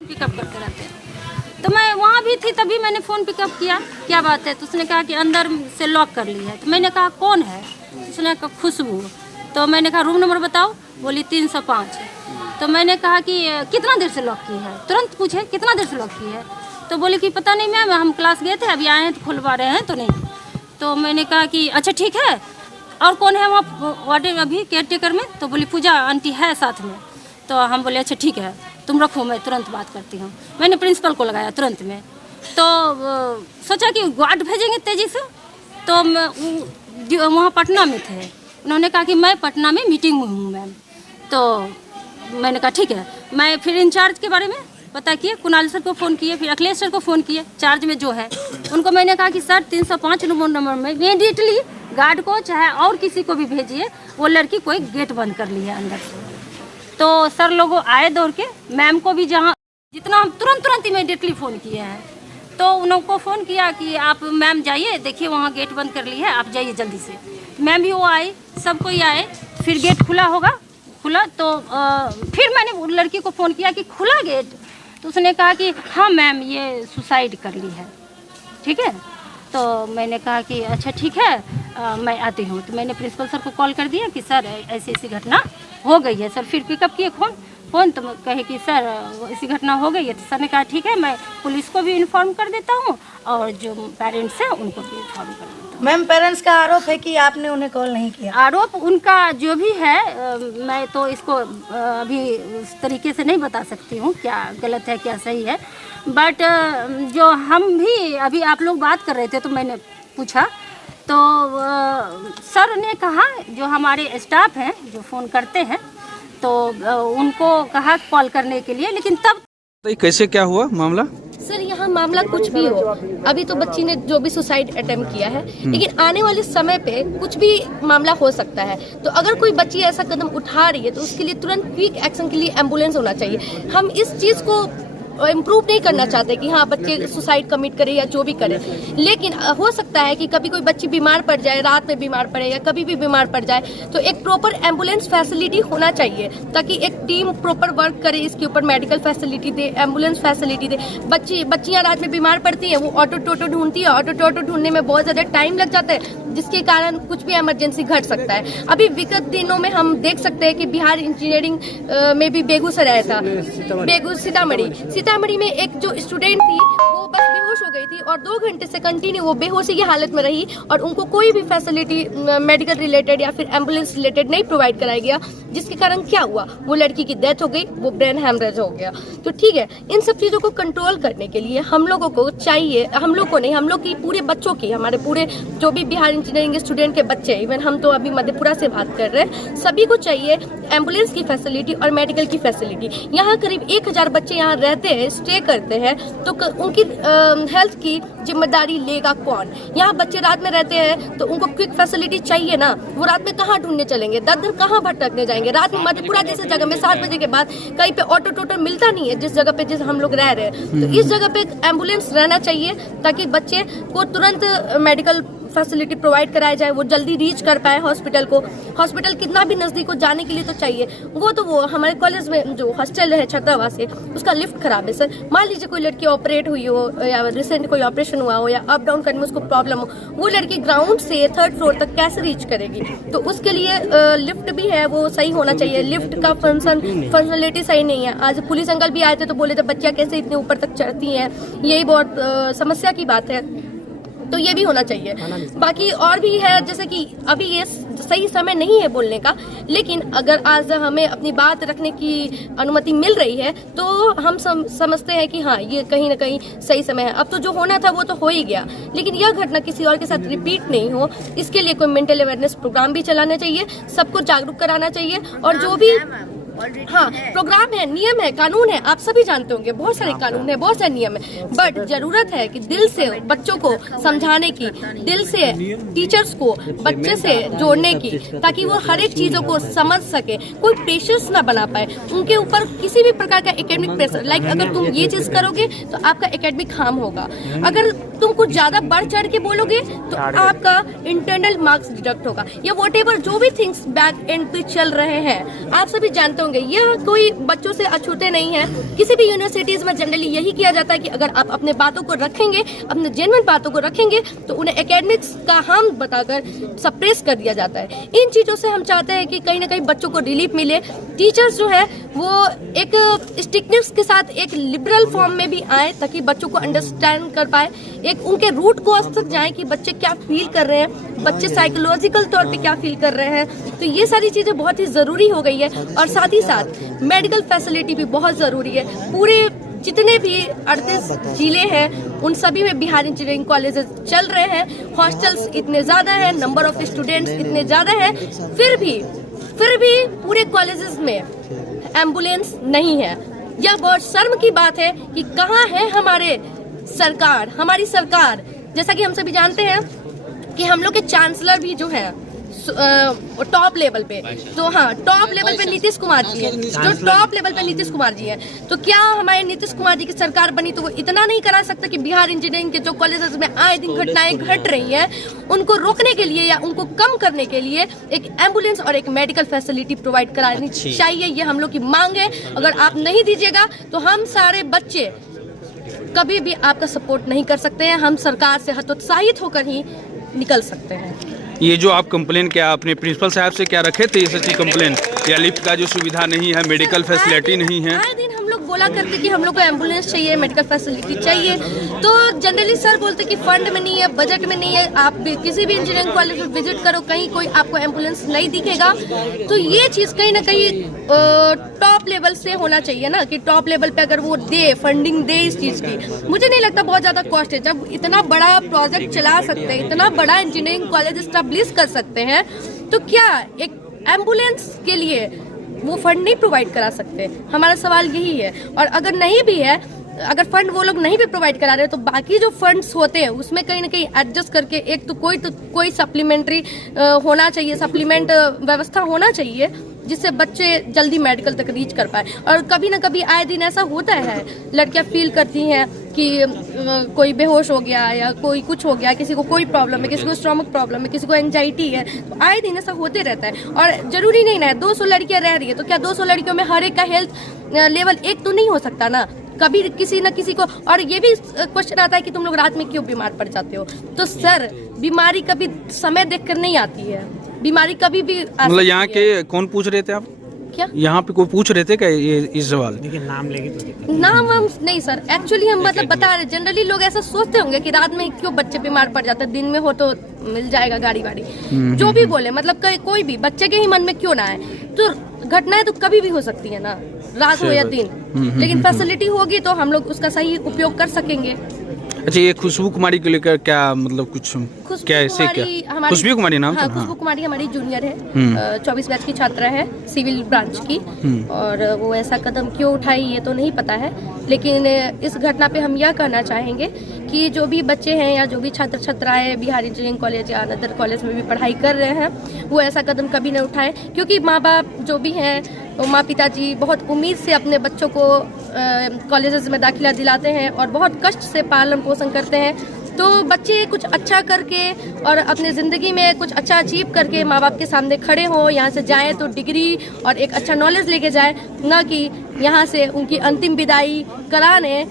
Pickup करते रहते हैं। तो मैं वहाँ भी थी, तभी मैंने फ़ोन पिकअप किया, क्या बात है? तो उसने कहा कि अंदर से लॉक कर ली है। तो मैंने कहा कौन है? उसने कहा खुशबू। तो मैंने कहा रूम नंबर बताओ। बोली 305। तो मैंने कहा कि कितना देर से लॉक की है? तुरंत पूछे कितना देर से लॉक की है? तो बोली कि पता नहीं मैम, हम क्लास गए थे, अभी आए हैं तो खुलवा रहे हैं तो नहीं। तो मैंने कहा कि अच्छा ठीक है, और कौन है वहाँ वार्डन अभी केयर टेकर में? तो बोली पूजा आंटी है साथ में। तो हम बोले अच्छा ठीक है, तुम रखो, मैं तुरंत बात करती हूँ। मैंने प्रिंसिपल को लगाया तुरंत में। तो सोचा कि गार्ड भेजेंगे तेज़ी से। तो वहाँ पटना में थे, उन्होंने कहा कि मैं पटना में मीटिंग में हूँ मैम। तो मैंने कहा ठीक है। मैं फिर इंचार्ज के बारे में पता किए, कुणाल सर को फ़ोन किए, फिर अखिलेश सर को फ़ोन किए, चार्ज में जो है उनको मैंने कहा कि सर 305 नंबर में इमीडिएटली गार्ड को चाहे और किसी को भी भेजिए, वो लड़की कोई गेट बंद कर ली है अंदर से। तो सर लोग आए दौड़ के, मैम को भी जहाँ जितना हम तुरंत इमीडिएटली फ़ोन किए हैं। तो उन लोगों को फ़ोन किया कि आप मैम जाइए, देखिए वहाँ गेट बंद कर ली है, आप जाइए जल्दी से। मैम भी वो आई, सब कोई आए, फिर गेट खुला तो फिर मैंने उन लड़की को फ़ोन किया कि खुला गेट? तो उसने कहा कि हाँ मैम, ये सुसाइड कर ली है। ठीक है। तो मैंने कहा कि अच्छा ठीक है, मैं आती हूँ। तो मैंने प्रिंसिपल सर को कॉल कर दिया कि सर ऐसी ऐसी घटना हो गई है। सर फिर पिकअप किए फ़ोन, तो कहे कि सर ऐसी घटना हो गई है। तो सर ने कहा ठीक है, मैं पुलिस को भी इन्फॉर्म कर देता हूँ और जो पेरेंट्स हैं उनको भी इन्फॉर्म कर देता हूँ। मैम, पेरेंट्स का आरोप है कि आपने उन्हें कॉल नहीं किया। आरोप उनका जो भी है, मैं तो इसको अभी उस तरीके से नहीं बता सकती हूँ क्या गलत है क्या सही है। बट जो हम भी अभी आप लोग बात कर रहे थे तो मैंने पूछा, तो सर ने कहा जो हमारे स्टाफ हैं जो फ़ोन करते हैं, तो उनको कहा कॉल करने के लिए, लेकिन तब कैसे क्या हुआ मामला? सर यहाँ मामला कुछ भी हो, अभी तो बच्ची ने जो भी सुसाइड अटेम्प्ट किया है, लेकिन आने वाले समय पे कुछ भी मामला हो सकता है। तो अगर कोई बच्ची ऐसा कदम उठा रही है तो उसके लिए तुरंत क्विक एक्शन के लिए एम्बुलेंस होना चाहिए। हम इस चीज़ को इम्प्रूव नहीं करना चाहते कि हाँ बच्चे सुसाइड कमिट करे या जो भी करे, लेकिन हो सकता है कि कभी कोई बच्ची बीमार पड़ जाए, रात में बीमार पड़े या कभी भी बीमार पड़ जाए, तो एक प्रॉपर एम्बुलेंस फैसिलिटी होना चाहिए ताकि एक टीम प्रॉपर वर्क करे इसके ऊपर, मेडिकल फैसिलिटी दे, एम्बुलेंस फैसिलिटी दे। बच्चियाँ रात में बीमार पड़ती हैं, वो ऑटो टोटो ढूंढती है, ऑटो टोटो ढूंढने में बहुत ज़्यादा टाइम लग जाता है, जिसके कारण कुछ भी इमरजेंसी घट सकता है। अभी विगत दिनों में हम देख सकते हैं कि बिहार इंजीनियरिंग में भी बेगूसराय था, सीतामढ़ी में एक जो स्टूडेंट थी वो बस बेहोश हो गई थी और 2 घंटे से कंटिन्यू वो बेहोशी की हालत में रही और उनको कोई भी फैसिलिटी मेडिकल रिलेटेड या फिर एम्बुलेंस रिलेटेड नहीं प्रोवाइड कराया गया, जिसके कारण क्या हुआ, वो लड़की की डेथ हो गई, वो ब्रेन हैमरेज हो गया। तो ठीक है, इन सब चीज़ों को कंट्रोल करने के लिए हम लोगों को चाहिए, हम लोग को नहीं, हम लोग की पूरे बच्चों की, हमारे पूरे जो भी बिहार इंजीनियरिंग स्टूडेंट के बच्चे, इवन हम तो अभी मधेपुरा से बात कर रहे हैं, सभी को चाहिए एम्बुलेंस की फैसिलिटी और मेडिकल की फैसिलिटी। यहाँ करीब 1000 बच्चे यहाँ रहते हैं, स्टे करते हैं, तो उनकी हेल्थ की जिम्मेदारी लेगा कौन? यहाँ बच्चे रात में रहते हैं तो उनको क्विक फैसिलिटी चाहिए ना, वो रात में कहाँ ढूंढने चलेंगे, दर कहाँ भटकने जाएंगे? रात में मधेपुरा जैसे जगह में 7 बजे के बाद कहीं पे ऑटो टोटो मिलता नहीं है, जिस जगह पे जिस हम लोग रह रहे हैं, तो इस जगह पे एम्बुलेंस रहना चाहिए ताकि बच्चे को तुरंत मेडिकल फैसिलिटी प्रोवाइड कराया जाए, वो जल्दी रीच कर पाए हॉस्पिटल को। हॉस्पिटल कितना भी नज़दीक हो, जाने के लिए तो चाहिए। वो हमारे कॉलेज में जो हॉस्टल है छात्रावास है, उसका लिफ्ट खराब है सर। मान लीजिए कोई लड़की ऑपरेट हुई हो या रिसेंट कोई ऑपरेशन हुआ हो या अप डाउन करने में उसको प्रॉब्लम हो, वो लड़की ग्राउंड से 3rd फ्लोर तक कैसे रीच करेगी? तो उसके लिए लिफ्ट भी है, वो सही होना चाहिए। लिफ्ट का फंक्शनलिटी सही नहीं है। आज पुलिस अंकल भी आए थे तो बोले थे बच्चियाँ कैसे इतने ऊपर तक चढ़ती हैं, यही बहुत समस्या की बात है, तो ये भी होना चाहिए। बाकी और भी है, जैसे कि अभी ये सही समय नहीं है बोलने का, लेकिन अगर आज हमें अपनी बात रखने की अनुमति मिल रही है तो हम समझते हैं कि हाँ ये कहीं ना कहीं सही समय है। अब तो जो होना था वो तो हो ही गया, लेकिन यह घटना किसी और के साथ रिपीट नहीं हो, इसके लिए कोई मेंटल अवेयरनेस प्रोग्राम भी चलाना चाहिए, सबको जागरूक कराना चाहिए। और जो भी हाँ प्रोग्राम है, नियम है, कानून है, आप सभी जानते होंगे, बहुत सारे कानून है, बहुत सारे नियम है, बट जरूरत है कि दिल से बच्चों को समझाने की, दिल से टीचर्स को बच्चे से जोड़ने की, ताकि वो हर एक चीजों को समझ सके, कोई प्रेशर्स ना बना पाए उनके ऊपर, किसी भी प्रकार का एकेडमिक प्रेशर, लाइक अगर तुम ये चीज करोगे तो आपका एकेडमिक हार्म होगा, अगर तुम कुछ ज्यादा बढ़ चढ़ के बोलोगे तो आपका इंटरनल मार्क्स डिडक्ट होगा, या व्हाटएवर जो भी थिंग्स बैक एंड पे चल रहे हैं आप सभी जानते होंगे। यह कोई बच्चों से अछूते नहीं है। किसी भी यूनिवर्सिटीज में जनरली यही किया जाता है कि अगर आप अपने बातों को रखेंगे, अपने जेन्युइन बातों को रखेंगे, तो उन्हें एकेडमिक्स का हम बताकर सप्रेस कर दिया जाता है। इन चीजों से हम चाहते हैं कि कहीं ना कहीं बच्चों को रिलीफ मिले। टीचर्स जो है वो एक स्ट्रिक्टनेस के साथ एक लिबरल फॉर्म में भी आए ताकि बच्चों को अंडरस्टैंड कर पाए, एक उनके रूट कॉज तक जाए कि बच्चे क्या फील कर रहे हैं, बच्चे साइकोलॉजिकल तौर पे क्या फील कर रहे हैं। तो ये सारी चीजें बहुत ही जरूरी हो गई है। और साथ ही साथ मेडिकल फैसिलिटी भी बहुत जरूरी है। पूरे जितने भी 38 जिले हैं उन सभी में बिहार इंजीनियरिंग कॉलेजेस चल रहे हैं। हॉस्टल्स इतने ज्यादा हैं, नंबर ऑफ स्टूडेंट्स इतने ज्यादा हैं, फिर भी पूरे कॉलेजेस में एम्बुलेंस नहीं है। यह बहुत शर्म की बात है कि कहाँ है हमारी सरकार। जैसा कि हम सभी जानते हैं कि हम लोग के चांसलर भी जो है टॉप लेवल पे, तो हाँ टॉप लेवल पे नीतीश कुमार जी हैं, जो टॉप लेवल पे नीतीश कुमार जी हैं। तो क्या हमारे नीतीश कुमार जी की सरकार बनी तो वो इतना नहीं करा सकता कि बिहार इंजीनियरिंग के जो कॉलेजेस में आए दिन घटनाएं घट रही हैं उनको रोकने के लिए या उनको कम करने के लिए एक एम्बुलेंस और एक मेडिकल फैसिलिटी प्रोवाइड करानी चाहिए। ये हम लोग की मांग है। अगर आप नहीं दीजिएगा तो हम सारे बच्चे कभी भी आपका सपोर्ट नहीं कर सकते हैं। हम सरकार से हतोत्साहित होकर ही निकल सकते हैं। ये जो आप कंप्लेन क्या अपने प्रिंसिपल साहब से क्या रखे थे, सच्ची कंप्लेन, या लिफ्ट का जो सुविधा नहीं है, मेडिकल फैसिलिटी नहीं है? आए दिन हम लोग बोला करते कि हम लोग को एम्बुलेंस चाहिए, मेडिकल फैसिलिटी चाहिए, तो जनरली सर बोलते कि फंड में नहीं है, बजट में नहीं है। आप भी किसी भी इंजीनियरिंग कॉलेज में विजिट करो, कहीं कोई आपको एम्बुलेंस नहीं दिखेगा। तो ये चीज़ कहीं ना कहीं टॉप लेवल से होना चाहिए ना, कि टॉप लेवल पे अगर वो दे फंडिंग दे इस चीज़ की। मुझे नहीं लगता बहुत ज़्यादा कॉस्ट है। जब इतना बड़ा प्रोजेक्ट चला सकते हैं, इतना बड़ा इंजीनियरिंग कॉलेज स्टैब्लिश कर सकते हैं, तो क्या एक एम्बुलेंस के लिए वो फंड नहीं प्रोवाइड करा सकते? हमारा सवाल यही है। और अगर नहीं भी है, अगर फंड वो लोग नहीं भी प्रोवाइड करा रहे तो बाकी जो फंड्स होते हैं उसमें कहीं ना कहीं एडजस्ट करके एक तो कोई सप्लीमेंट्री होना चाहिए, सप्लीमेंट व्यवस्था होना चाहिए जिससे बच्चे जल्दी मेडिकल तक रीच कर पाए। और कभी ना कभी आए दिन ऐसा होता है, लड़कियां फील करती हैं कि कोई बेहोश हो गया या कोई कुछ हो गया, किसी को कोई प्रॉब्लम है, किसी को स्टमक प्रॉब्लम है, किसी को एंजाइटी है, तो आए दिन ऐसा होते रहता है। और जरूरी नहीं ना 200 लड़कियां रह रही है तो क्या 200 लड़कियों में हर एक का हेल्थ लेवल एक तो नहीं हो सकता ना, कभी किसी न किसी को। और ये भी क्वेश्चन आता है कि तुम लोग रात में क्यों बीमार पड़ जाते हो? तो सर बीमारी कभी समय देखकर नहीं आती है, बीमारी कभी भी मतलब यहाँ के कौन पूछ रहे थे आप? क्या यहाँ पे कोई पूछ रहे थे क्या ये इस सवाल? नाम लेंगे तो नाम हम नहीं सर, एक्चुअली हम मतलब बता रहे। जनरली लोग ऐसा सोचते होंगे कि रात में क्यों बच्चे बीमार पड़ जाते हैं, दिन में हो तो मिल जाएगा गाड़ी वाड़ी, जो भी बोले, मतलब कोई भी बच्चे के ही मन में क्यों ना आए। तो घटनाएं तो कभी भी हो सकती है ना, रात हो या दिन, लेकिन फैसिलिटी होगी तो हम लोग उसका सही उपयोग कर सकेंगे। अच्छा, ये खुशबू कुमारी को लेकर क्या मतलब कुछ क्या ऐसे क्या? खुशबू कुमारी नाम? हाँ, खुशबू कुमारी हमारी जूनियर है, 24 बैच की छात्रा है, सिविल ब्रांच की। और वो ऐसा कदम क्यों उठाई ये तो नहीं पता है, लेकिन इस घटना पे हम यह कहना चाहेंगे कि जो भी बच्चे हैं या जो भी छात्र छात्राएं बिहार इंजीनियरिंग कॉलेज या अदर कॉलेज में भी पढ़ाई कर रहे हैं वो ऐसा कदम कभी न उठाएं, क्योंकि माँ बाप जो भी हैं, माँ पिताजी बहुत उम्मीद से अपने बच्चों को कॉलेजेस में दाखिला दिलाते हैं और बहुत कष्ट से पालन पोषण करते हैं। तो बच्चे कुछ अच्छा करके और अपने ज़िंदगी में कुछ अच्छा अचीव करके माँ बाप के सामने खड़े हों, यहाँ से जाएं तो डिग्री और एक अच्छा नॉलेज लेके जाएं, ना कि यहाँ से उनकी अंतिम विदाई कराने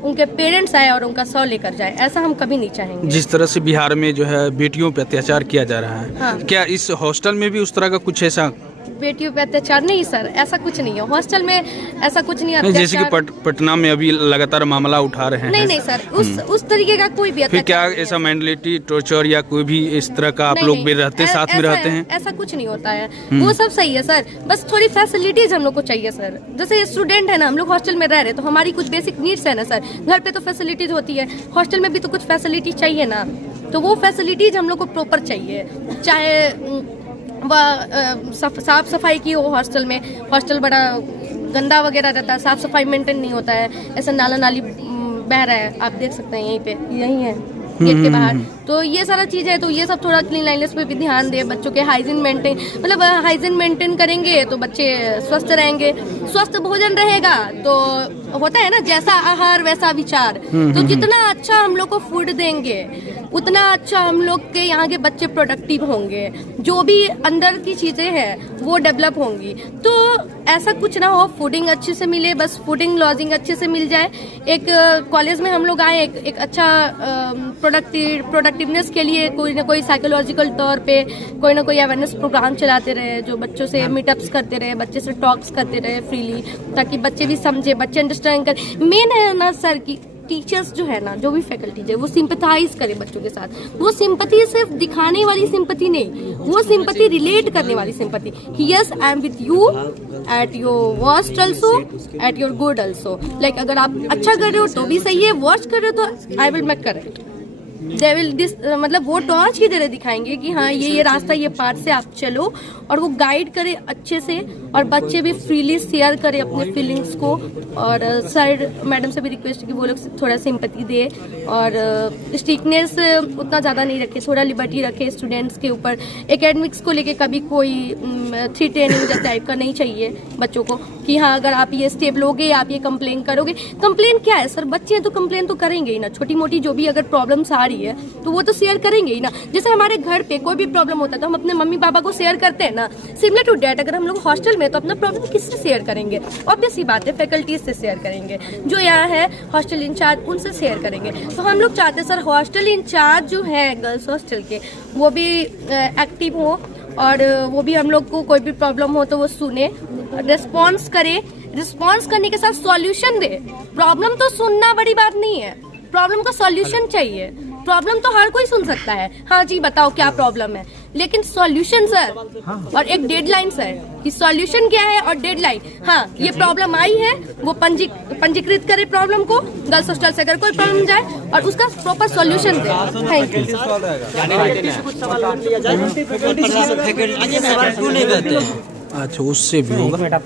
उनके पेरेंट्स आए और उनका सौ लेकर जाए। ऐसा हम कभी नहीं चाहेंगे। जिस तरह से बिहार में जो है बेटियों पे अत्याचार किया जा रहा है, हाँ। क्या इस हॉस्टल में भी उस तरह का कुछ ऐसा? बेटियों पे अत्याचार नहीं सर, ऐसा कुछ नहीं है हॉस्टल में, ऐसा कुछ नहीं है। जैसे कि पटना में अभी लगातार मामला उठा रहे हैं। नहीं सर, उस तरीके का कोई भी फिर क्या ऐसा मेंटलिटी टॉर्चर या कोई भी इस तरह का आप लोग भी रहते साथ में रहते हैं? ऐसा कुछ नहीं होता है, वो सब सही है सर। बस थोड़ी फैसिलिटीज हम लोग को चाहिए सर। जैसे स्टूडेंट है ना, हम लोग हॉस्टल में रह रहे तो हमारी कुछ बेसिक नीड्स है ना सर। घर पे तो फैसिलिटीज होती है, हॉस्टल में भी तो कुछ फैसिलिटी चाहिए ना, तो वो फैसिलिटीज हम लोग को प्रॉपर चाहिए। चाहे साफ सफाई की हो हॉस्टल में, हॉस्टल बड़ा गंदा वगैरह रहता है, साफ सफाई मेंटेन नहीं होता है, ऐसा नाला नाली बह रहा है, आप देख सकते हैं यहीं पे, यही है गेट के बाहर। तो ये सारा चीज़ है, तो ये सब थोड़ा क्लीनलीनेस पे भी ध्यान दे, बच्चों के हाइजीन मेंटेन, मतलब हाइजीन मेंटेन करेंगे तो बच्चे स्वस्थ रहेंगे। स्वस्थ भोजन रहेगा तो होता है ना, जैसा आहार वैसा विचार। तो जितना अच्छा हम लोग को फूड देंगे उतना अच्छा हम लोग के यहाँ के बच्चे प्रोडक्टिव होंगे, जो भी अंदर की चीज़ें हैं वो डेवलप होंगी। तो ऐसा कुछ ना हो, फूडिंग अच्छे से मिले, बस फूडिंग लॉजिंग अच्छे से मिल जाए। एक कॉलेज में हम लोग आए एक अच्छा प्रोडक्टिवनेस के लिए कोई ना कोई साइकोलॉजिकल तौर पे कोई ना कोई अवेयरनेस प्रोग्राम चलाते रहे, जो बच्चों से मीटअप्स करते रहे, बच्चे से टॉक्स करते रहे फ्रीली, ताकि बच्चे भी समझे, बच्चे अंडरस्टैंड करें। मेन है ना सर की टीचर्स जो है ना, जो भी फैकल्टीज है, वो सिंपथाइज करे बच्चों के साथ। वो सिंपथी सिर्फ दिखाने वाली सिंपथी नहीं, वो सिंपथी रिलेट करने वाली सिंपथी कि yes I am with you at your worst also, at your good also. Like अगर आप अच्छा कर रहे हो तो भी सही है, वर्स्ट कर रहे हो तो I will make correct. They will मतलब वो टॉर्च की तरह दिखाएंगे कि हाँ ये रास्ता, ये पार्ट से आप चलो, और वो गाइड करे अच्छे से, और बच्चे भी फ्रीली शेयर करे अपने फीलिंग्स को। और सर मैडम से भी रिक्वेस्ट कि वो लोग थोड़ा सिंपैथी दे, और स्ट्रिक्टनेस उतना ज़्यादा नहीं रखे, थोड़ा लिबर्टी रखे स्टूडेंट्स के ऊपर। एकेडमिक्स को लेके कभी कोई थ्रेटनिंग टाइप का नहीं चाहिए बच्चों को कि हाँ अगर आप ये स्टेप लोगे, आप ये कंप्लेन करोगे। कंप्लेन क्या है सर, बच्चे हैं तो कंप्लेन तो करेंगे ही ना। छोटी मोटी जो भी अगर प्रॉब्लम्स आ रही है तो वो तो शेयर करेंगे ही ना। जैसे हमारे घर पे कोई भी प्रॉब्लम होता है तो हम अपने मम्मी पापा को शेयर करते हैं ना, सिमिलर टू डैट अगर हम लोग हॉस्टल में तो अपना प्रॉब्लम किससे शेयर करेंगे? ऑब्वियस सी बात है, फैकल्टीज से शेयर करेंगे, जो यहाँ है हॉस्टल इंचार्ज उनसे शेयर करेंगे। तो हम लोग चाहते हैं सर हॉस्टल इंचार्ज जो है गर्ल्स हॉस्टल के, वो भी एक्टिव हो, और वो भी हम लोग को कोई भी प्रॉब्लम हो तो वो सुने, रिस्पॉन्स करे, रिस्पॉन्स करने के साथ सॉल्यूशन दे। प्रॉब्लम तो सुनना बड़ी बात नहीं है, प्रॉब्लम का सॉल्यूशन चाहिए। प्रॉब्लम तो हर कोई सुन सकता है, हाँ जी बताओ क्या प्रॉब्लम है, लेकिन सॉल्यूशन सर, और एक डेडलाइन सर कि सॉल्यूशन क्या है और डेडलाइन। हाँ ये प्रॉब्लम आई है, वो पंजीकृत करे प्रॉब्लम को गर्ल्स हॉस्टल से, अगर कोई प्रॉब्लम जाए और उसका proper solution they. Thank you. अच्छा उससे भी होगा।